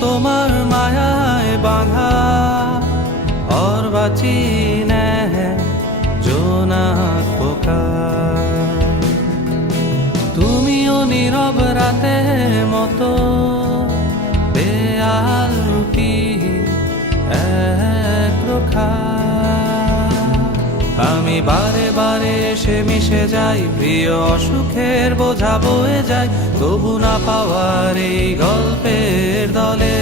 তোমার মায়ায় বাঁধা। অর বাঁচি জোনাক পোকা তুমিও নীরব রাতে মতো, বেয়াল রুটি এক রোখা। আমি বারে বারে এসে মিশে যাই, প্রিয় অসুখের বোঝা বয়ে যায়, তবু না পাওয়ার এই গল্পের দলে।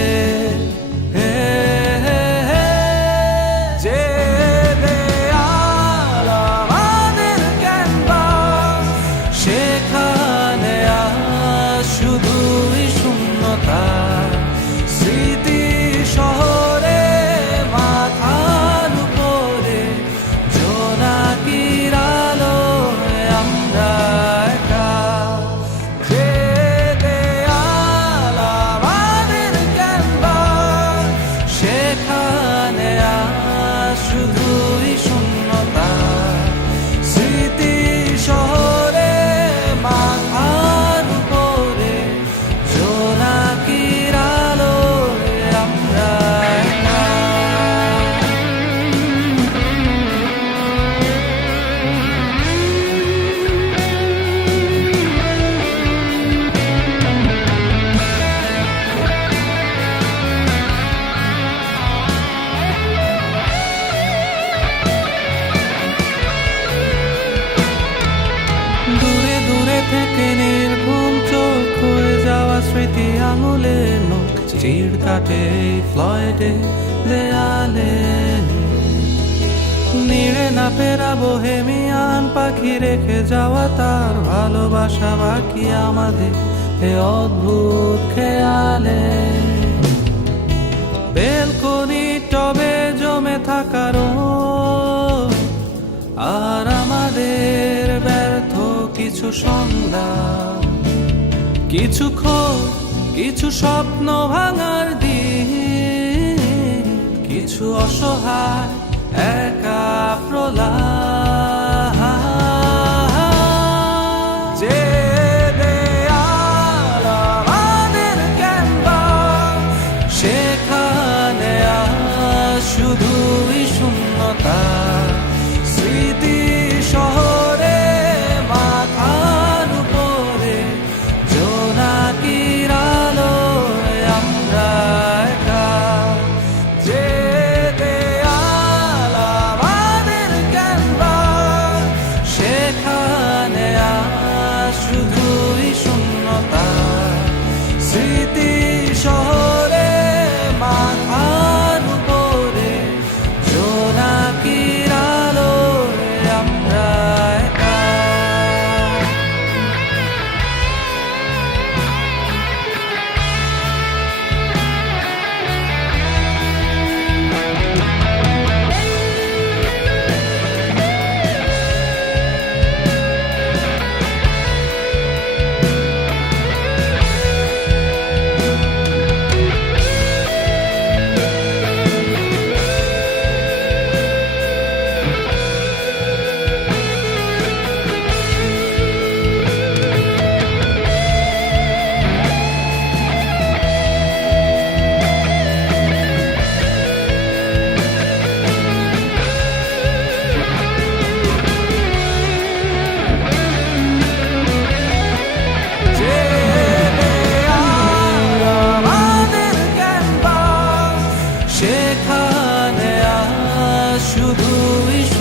আঙুলের নখ চির কাটে ফ্লয়েডে দেয়ালে। নিড়ে না ফেরা bohemian পাখি রেখে যাওয়া তার ভালোবাসা বাকি আমাদের এ অদ্ভুত খেয়ালে। বেলকনি টবে জমে থাকারও আর আমাদের ব্যর্থ কিছু সংগ্রাম কিছু খোঁজ কিছু স্বপ্ন ভাঙার দিন কিছু অসহায় একা প্রলাপ। see শুধুই